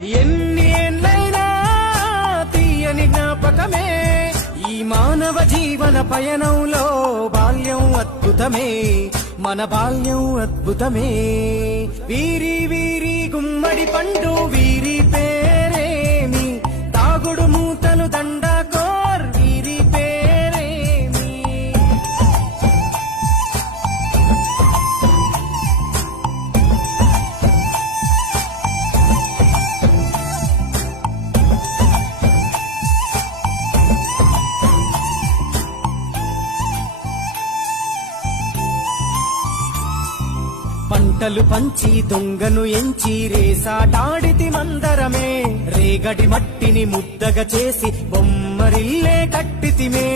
ఎన్ని ఏళ్ళైనా తీయని జ్ఞాపకమే ఈ మానవ జీవన పయనంలో బాల్యం అద్భుతమే మన బాల్యం అద్భుతమే వీరి వీరి గుమ్మడి పండు వీరి పేరేమి తాగుడు మూతలు దండకోర్ వీరి పేరేమి పంటలు పంచి దొంగను ఎంచి రేసాటాడితి మందరమే రేగడి మట్టిని ముద్దగా చేసి బొమ్మరిల్లే కట్టితిమే